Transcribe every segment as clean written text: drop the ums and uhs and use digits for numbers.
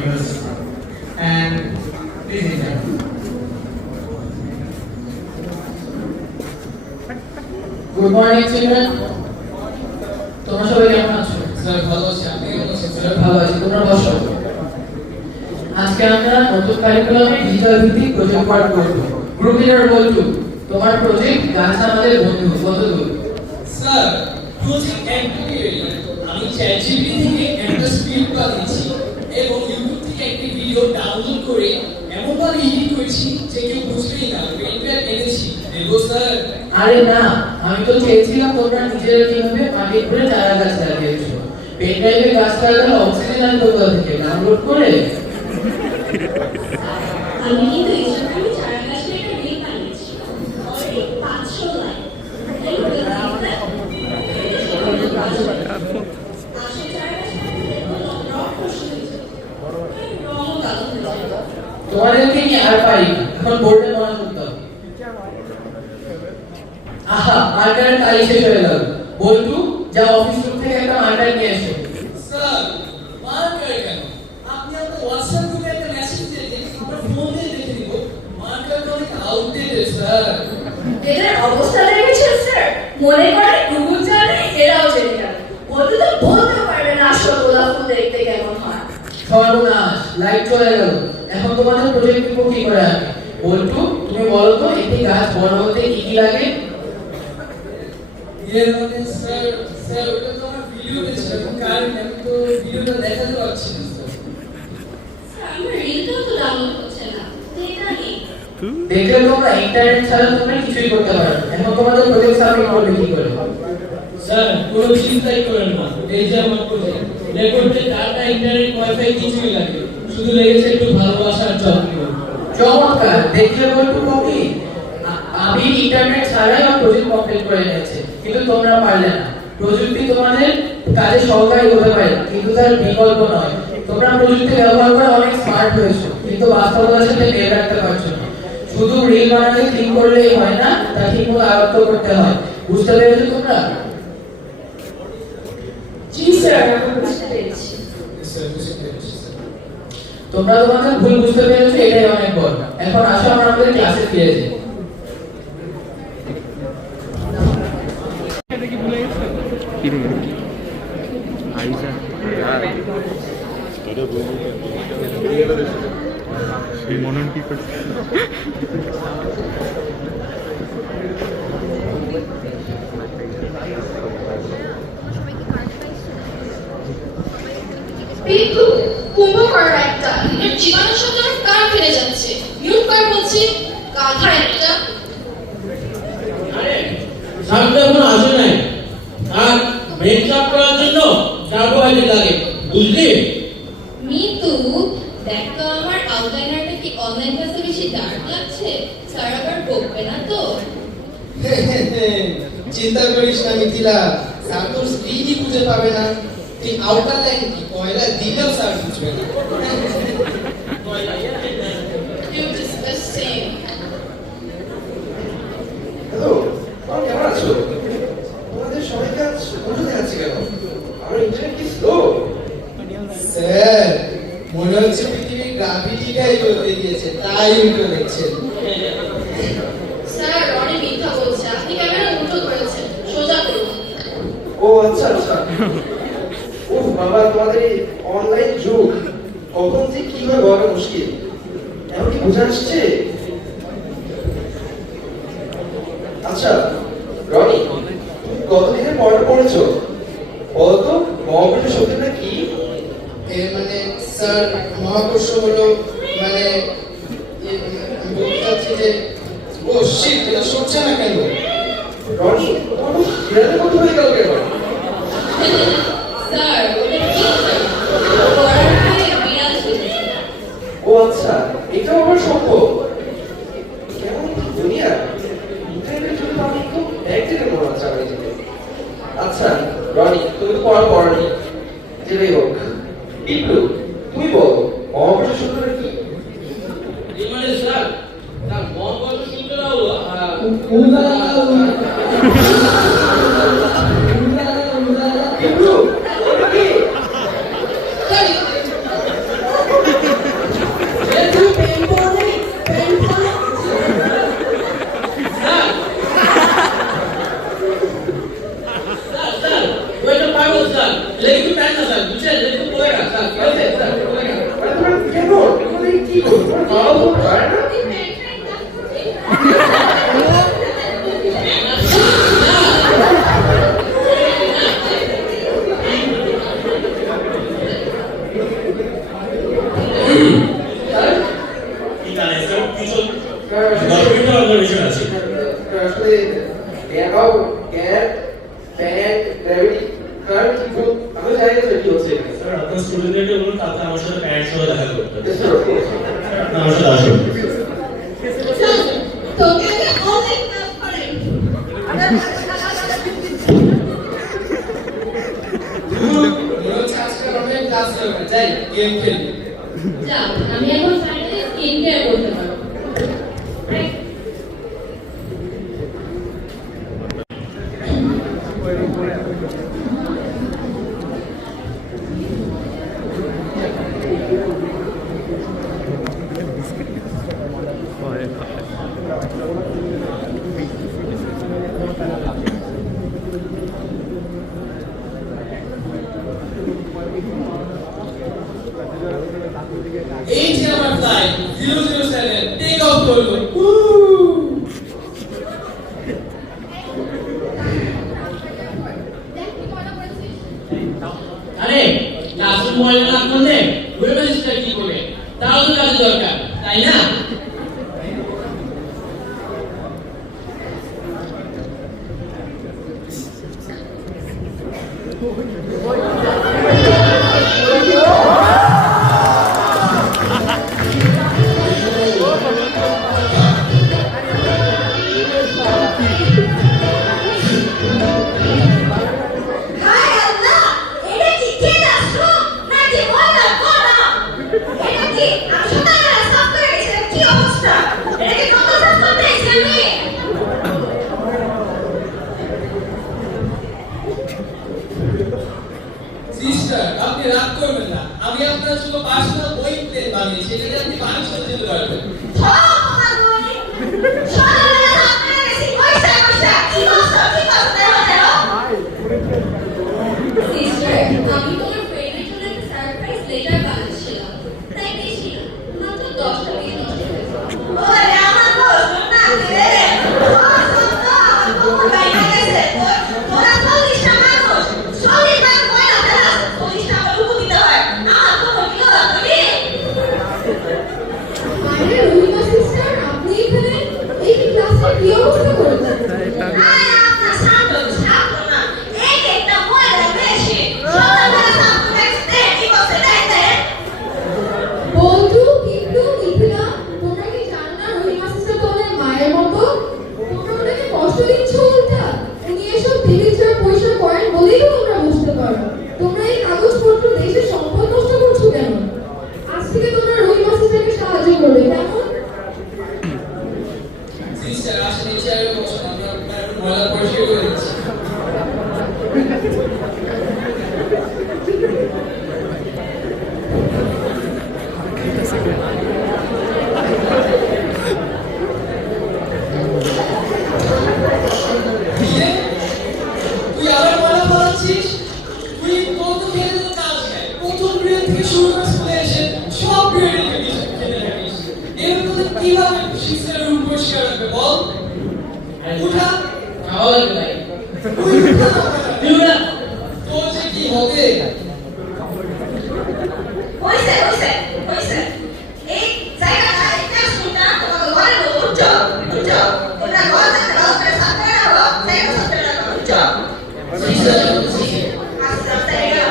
viewers. And please enjoy. Good morning, children. তোমরা সবাই কেমন আছো? স্যার ভালো আছি, আপনি কেমন আছেন স্যার? ভালো আছি। তোমরা বসো। আজকে আমরা নতুন কারিকুলামে ডিজিটাল ভিত্তিক প্রজেক্ট ওয়ার্ক করব। গ্রুপ লিডার বলছো, তোমার প্রজেক্ট গাছ আমাদের বন্ধু কতদূর? স্যার প্রজেক্ট অ্যাক্টিভিটি আমি চ্যাটজিপিটি থেকে একটা স্ক্রিপ্ট বানিয়েছি এবং ইউটিউব থেকে একটি ভিডিও ডাউনলোড করে এমনভাবে এডিট করেছি যে কেউ বুঝবেই না। পেনড্রাইভ এনেছি দেবো স্যার। আরে না, আমি তো চেয়েছিলাম তোমরা নিজেরা কিভাবে মাটি করে চারা গাছ লাগিয়েছো। পেন ড্রাইভে গাছ লাগালে অক্সিজেন আসবে কোথা থেকে? ডাউনলোড করে? আমি কিন্তু ইনস্টাগ্রামে চারা গাছের একটা রিল বানিয়েছি, অলরেডি 500 লাইক। তোমাদেরকে কি আর পারি না, এখন বোর্ডে মনে করতে হবে। আহা, মার্কারের কালি শেষ হয়ে গেল। বলটু, যা অফিস রুম থেকে একটা মার্কার নিয়ে এসো। স্যার মার্কার কেন? আপনি আমাকে হোয়াটসঅ্যাপ গ্রুপে একটা মেসেজ দিয়ে দিন, আমরা ফোন দিয়ে দেখে নিব। মার্কার তো অনেক আউটডেটেড স্যার। এদের অবস্থা দেখেছেন স্যার? মনে করে গুগল জানে, এরাও জেনে যাবে। বলতে তো বলতে পারবে না আসল গোলাপ ফুল দেখতে কেমন হয়। সর্বনাশ, লাইট চলে গেল। এখন তোমাদের প্রজেক্ট দিব কি করে আমি? বলটু, তুমি বলো তো একটি গাছ বড় হতে কি কি লাগে? মানে স্যার স্যার ওটা তো আমার ভিডিওতে ছিল, কারণ আমি তো ভিডিওটা দেখাতে পারছি না স্যার। স্যার আমার রিলটা তো ডাউনলোড হচ্ছে না, এটা নেই। দেখলে তোমরা ইন্টারনেট ছাড়া তোমরা কিছুই করতে পারো না। এখন তোমাদের প্রজেক্ট সাবমিট করবে কি করে? স্যার কোনো চিন্তাই করেন না, এই যে আমার প্রজেক্ট রেকর্ডে ডাটা ইন্টারনেট ওয়াইফাই কিছুই লাগে, শুধু লেগেছে একটু ভালোবাসার যত্ন। চমৎকার, দেখলে বলটু কবি আমি ইন্টারনেট ছাড়াই আমার প্রজেক্ট কমপ্লিট করে নিয়েছে, কিন্তু তোমরা পারলে না। প্রযুক্তি তোমাদের কাজে সহকারী হতে পারে, কিন্তু তার বিকল্প নয়। তোমরা প্রযুক্তি ব্যবহার করে অনেক স্মার্ট হয়েছো, কিন্তু বাস্তবতার সাথে মেল রাখতে পারছো না। শুধু রিল বানাতে ক্লিক করলেই হয় না, তা ঠিকমতো আয়ত্ত করতে হয়। বুঝতে পেরেছো তোমরা? জি স্যার, আমি বুঝতে পেরেছি। স্যার বুঝতে পেরেছি স্যার। তোমরা তোমাদের ভুল বুঝতে পেরেছো, এটাই অনেক বড়। এখন আসো আমরা আমাদের ক্লাসে ফিরে যাই। মনন কি করছে? কিন্তু কুম্ভকর্ণ একটা এর জীবাণুর সাথে আমার কান ফেলে যাচ্ছে। মিউট কর বলছি, গাধা একটা। আরে সামনে এখনো আসে নাই, আর ব্রেক আপ করার জন্য কার্বোহাইড্রেট লাগে, বুঝলি? মিতু, দেখ তো আমার আউটলাইনারটা কি অনলাইন ক্লাসে বেশি ডার্ক লাগছে? স্যার আবার বকবে না তো? চিন্তা করিস না মিথিলা, স্যার তোর স্ক্রিনই খুঁজে পাবে না। তুই আউটার লাইন কি কয়লা দিলেও স্যার বুঝবে না। You disgusting. হ্যালো, তোমরা কেমন আছো? তোমাদের সবাইকে আজ বন্ধু দেখাচ্ছি কেন? আমার ইন্টারনেট কি স্লো? স্যার মনে হচ্ছে পৃথিবীর গ্রাভিটিটাই বদলে দিয়েছে, তাই উল্টো দেখছেন। স্যার অনেক মিথ্যা বলছে, আপনি ক্যামেরা উল্টো করেছেন, সোজা করুন। ও আচ্ছা আচ্ছা। ও বাবা, তোমাদের এই অনলাইন যুগ কখন যে কি হয় বলা মুশকিল। এখন কি বোঝা আসছে? আচ্ছা রনি, তুমি কতদিনের পড়াটা পড়েছো? বলতো মহাকর্ষ শক্তিটা কি? এর মানে স্যার মহাকর্ষ হলো মানে আমি বলতে চাচ্ছি যে ও শিট, এটা সরছে না কেন? রনি, তোমার তো বিড়ালের মতো হয়ে গেল কেন? স্যার ওটা কি স্যার? পড়ার পরে বিড়াল ছেড়েছে। ও আচ্ছা, এটাও আমার সম্ভব। কেমন দুনিয়া, ইন্টারনেটের জন্য আমি একটু একদিনের মনে হচ্ছে আমার নিজেকে। আচ্ছা রনি, তুমি তো পড়া পড়ানি, যেটাই হোক। টিপলু, তুমি বলো মহাকর্ষ সূত্রটা কি? মানে স্যার তার মহাকর্ষ সূত্রটা হলো টিপলু, ওটা কি? করবো মাও তো পারে না কি জানে স্যার কি চল 10 মিনিট অবজারভেশন আছে আসলে জ্ঞান জ্ঞান প্যান গ্র্যাভিটি কার কি বল আমি জানি না কি হচ্ছে এখানে স্যার আপনার স্টুডেন্টদেরকে বলুন কালকে আমার সাথে প্যারেন্টস সহ দেখা করতে Yes, sir, of course. আপনার আমার সাথে আসুন তোকে আমি অনেক কাজ করে মনে হচ্ছে আজকে অনেক ক্লাস হবে যাই গেম খেলি যাও আমি এখন ফাইনালি স্কিন কেয়ার করতে পারবো এই যে আমার ফ্লাইট 007 টেক অফ করলো আরে ক্লাসরুম ময়লা না করলে ওয়েব অ্যাসিস্ট্যান্ট কি করবে তাও তো কাজে দরকার তাই না হায় আল্লাহ এটা কি কেদাসু নাকি ময়লা কোনা এটা কি আমি সকালে সাফ করে গেছিলাম কি অবস্থা এটা কি কত সাফ করতে আমি সিস্টার আপনি রাগ করবেন না আমি আপনার জন্য পার্সোনাল বই প্লেন বানিয়েছি এটাতে আপনি পানি সহ যেতে পারবেন তোমার বই সকালে সাফ করে গেছি পয়সা পয়সা কি কষ্ট সিস্টার আমি তোমার ফ্রেন্ডের জন্য একটা সারপ্রাইজ লেটার বানিয়েছিলাম তাই বেশি না মাত্র 10টা পেজ নষ্ট হয়েছে ওরে আমার কষ্ট না রে তোমার বাইরে গেছে তোরা 40টা মানুষ 40 বার কয়লা ফেলাস 40টা লুকু দিতে হয় আমার কোনো কি হলো তুমি আরে রুহিমা সিস্টার আপনি এখানে এই ক্লাসে কি অবস্থা করেছেন আয় আপনার শান্ত শান্ত না এক একটা ময়লা বেশি সকালবেলা সাফ করে গেছে কি বলছে দেখতে বন্ধু কিন্তু মিথিলা তোমরা কি জানো না রুহিমা সিস্টার তোমাদের মায়ের মতো তোমরা ওনাকে কষ্ট দিচ্ছ উল্টা উনি এসব টিভি ছাড়া পয়সা করেন বলেই তো তোমরা বুঝতে পারো তোমরা এই কাগজপত্র দেশের সম্পদ নষ্ট করছো কেন আজ থেকে তোমরা রুহিমা সিস্টারকে সাহায্য করবে কেমন সিস্টার আসলে চেয়ারে বসুন আমরা আপনার ময়লা পরিষ্কার করে দিচ্ছি কিরে? তুই আবার ময়লা ফেলাচ্ছিস? তুই তোর তো খেলে তো কাজ নেই। প্রথম গ্রেড থেকে শুরু করে স্কুলে এসে সব গ্রেডে খেলে থাকিস। এভাবে তোদের কিভাবে সিস্টারের রুম পরিষ্কার রাখবে বল? উঠা। খাওয়া লাগবে ভাই তুই উঠা না। দিও না তোর যে কি হবে? হইছে হইছে হইছে এই জায়গাটা এটা শুননা তোমার ঘরে বুঝছো বুঝছো তোমরা ঘর থেকে ভালো করে সাফ করে রাখো জায়গা সাফ করে রাখো বুঝছো সিস্টার আস্তে আস্তে এগো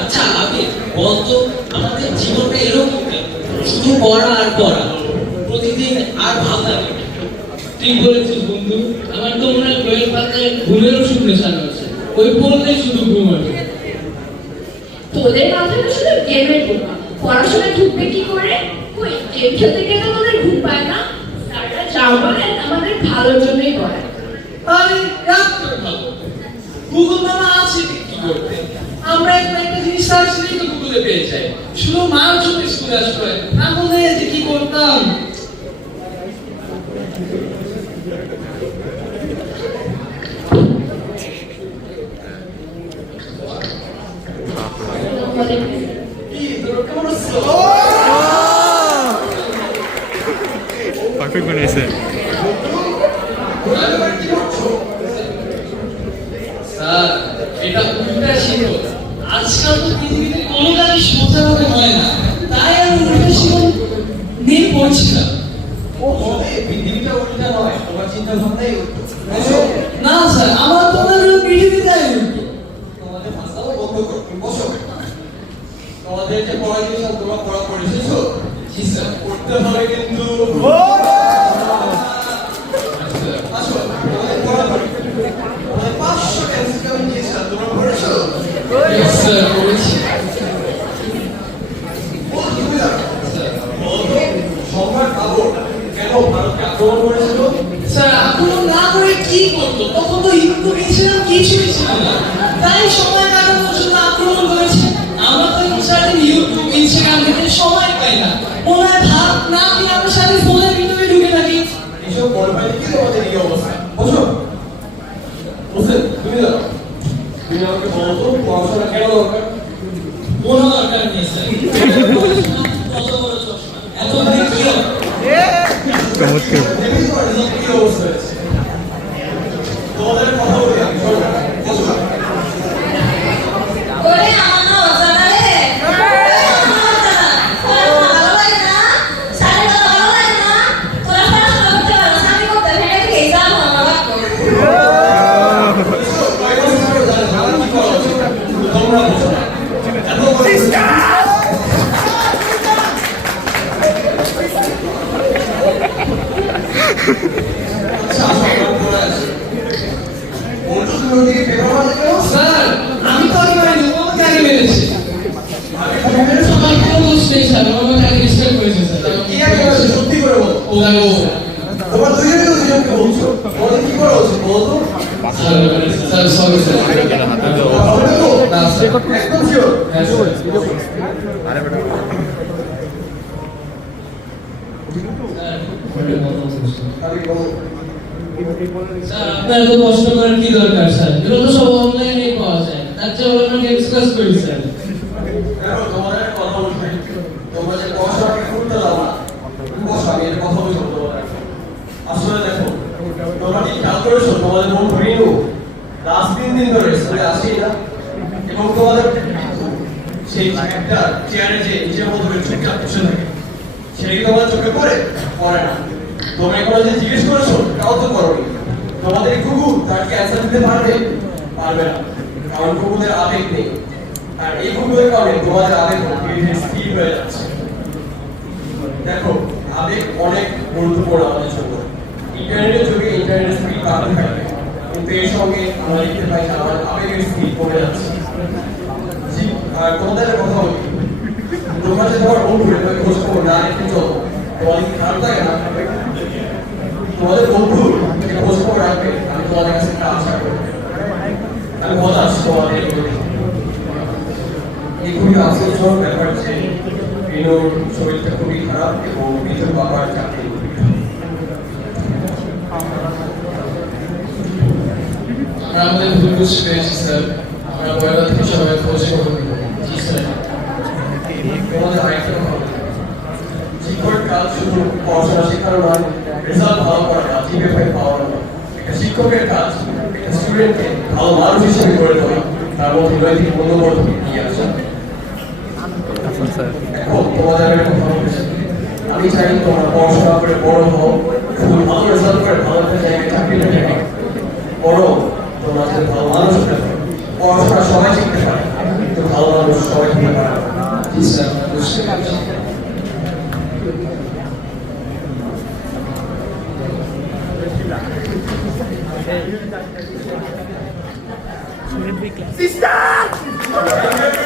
আচ্ছা আগে বলতো আমাদের জীবনটা এরকম কেন? শুধু পড়া আর পড়া প্রতিদিন আর ভালো লাগে না। ঠিক বলেছিস বন্ধু আমার তো মনে হয় বইয়ের পাতায় ঘুমেরও শুরু নেশানো আছে ওই পড়লে শুধু ঘুম আসে তোদের মাথায় তো শুধু গেমের বোকা পড়াশোনা ঢুকবে কি করে কই গেম খেলতে গেলে তোদের ঘুম পায় না স্যাররা যা বলেন আমাদের ভালোর জন্যই বলেন আরে রাত করে ভালো গুগল মামা আছে কি করতে আমরা একটা জিনিস সার্চ দিলেই তো গুগলে পেয়ে যাই শুধু মার জন্য স্কুলে আসতে হয় না বললে যে কি করতাম বলে কি তোর কেমন হচ্ছে পারফেক্ট বানাইছে স্যার এটা উল্টা শিখো আজকাল তো পৃথিবীতে কোনো কাজই সোজাভাবে হয় না তাই আমি উল্টা শিখো নিয়ে পড়ছি না ও হবে পৃথিবীটা উল্টা নয় তোমার চিন্তা ভাবনাই উল্টো না স্যার আমার তো মনে হয় পৃথিবীটাই উল্টো তোমাদের ভাষাও বন্ধ করো তুমি বসো তোমাদের যে পড়া জিনিস তোমরা পড়া করে এসেছো জি স্যার করতে হবে কিন্তু আসো তোমাদের পড়া করে তোমাদের 500 ক্যান্সার দিয়েছিলাম তোমরা পড়েছো ইয়েস স্যার পড়েছি সম্রাট বাবর কেন ভারতকে আক্রমণ করেছিল স্যার আক্রমণ না করে কি করতো তখন তো ইনফরমেশন কিছুই ছিল না তাই সময় কাটানোর জন্য আক্রমণ করেছে আমরা তো সারাদিন ইউটিউব ইনস্টাগ্রাম দেখে সময় পাই না মনে হয় ভাত না খেয়ে আমরা সারাদিন ফোনের ভিতরে ঢুকে থাকি এইসব বলবাই কি তোমাদের এই অবস্থা বসো বসে তুমি দাও তুমি আমাকে বলো তো পড়াশোনা কেন দরকার কোনো দরকার নেই স্যার কত বড় চশমা এত দেখিও চমৎকার দেখি তোমার রেজাল্ট কি অবস্থা হয়েছে তোমাদের কথা বলি আমি শোনো বসো ওরে আমার না অজানা রে ভালো লাগে না সারে ভালো লাগে না তোরা পড়াশোনা করতে পারো আমি করতে ভেঙে থেকে এক্সাম হয় বাবা তোমরা বসো এত বড় স্যার আমি তো আগে মারিনি ও আমাকে আগে মেরেছে আমার কোনো দোষ নেই স্যার ও আমাকে আগে ডিস্টার্ব করেছে স্যার কি আগে বলছো? সত্যি করে বলো ও আগে ও তোমার দুজনকে বলছো তোমাদের কি করা উচিত বলো তো স্যার সরি স্যার হবে তো না স্যার একদম শিওর হ্যাঁ স্যার আমি বলো স্যার আপনার তো কষ্ট করার কি দরকার স্যার এগুলো তো সব অনলাইনে পাওয়া যায় তার চেয়ে ভালো আমরা ডিসকাস করি স্যার দেখো তোমাদের কথা বলছি তোমরা যে পড়াশোনাকে করতে দাও না বসো আমি এর কথা বলছি তোমাদের আসলে দেখো তোমরা কি খেয়াল করেছো তোমাদের মন রিনু লাস্ট 3 দিন ধরে স্কুলে আসেই না এবং তোমাদের সেই একটা চেয়ারে যে নিজের মতো করে চুপচাপ বসে থাকে সেটা কি তোমার চোখে পড়ে পড়ে না তোমরা এখন যে জিজ্ঞেস করেছো তাও তো করোনি তোমাদের কুকুর তার কি অ্যান্সার দিতে পারবে পারবে না কারণ কুকুরের আবেগ নেই আর এই কুকুরের কারণে তোমাদের আবেগ স্থির হয়ে যাচ্ছে দেখো আবেগ অনেক গুরুত্বপূর্ণ আমাদের জন্য ইন্টারনেটের যুগে ইন্টারনেট স্পিড বাড়তে থাকবে কিন্তু এর সঙ্গে আমরা দেখতে পাই যে আমার আবেগের স্পিড কমে যাচ্ছে আর তোমাদের কথা বলি তোমরা যে তোমার বন্ধু খোঁজ খবর না রেখে চলো তোমাদের কি খারাপ লাগে না তোমাদের বন্ধু যে খোঁজ খবর রাখবে আমি তোমাদের কাছে একটা আশা করি আমি হতাশ তোমাদের এই খুবই আশ্চর্যজনক ব্যাপার যে বিনোর শরীরটা খুবই খারাপ এবং বিনোর বাবার চাকরি আমরা আমাদের ভুল বুঝতে পেরেছি স্যার আমরা পয়লা থেকে সবাই খোঁজ খবর নেব জি স্যার তোমাদের আরেকটা কথা বলি শিক্ষকের কাজ শুধু পড়াশোনা শেখানো নয় রেজাল্ট ভালো করা না জিপিএ পাওয়া নয় একটা শিক্ষকের কাজ একটা স্টুডেন্টকে ভালো মানুষ হিসেবে গড়ে তোলা তার মধ্যে নৈতিক মূল্যবোধ নিয়ে আসা এখন তোমাদের আমি একটা কথা বলছি আমি চাই তোমরা পড়াশোনা করে বড় হও শুধু ভালো রেজাল্ট করে ভালো একটা জায়গায় চাকরি পেতে পারো বড় তোমরা যদি ভালো মানুষ হতে পারো পড়াশোনা সবাই শিখতে পারে কিন্তু ভালো মানুষ সবাই হতে পারে না। জি স্যার আমরা বুঝতে পেরেছি Sister!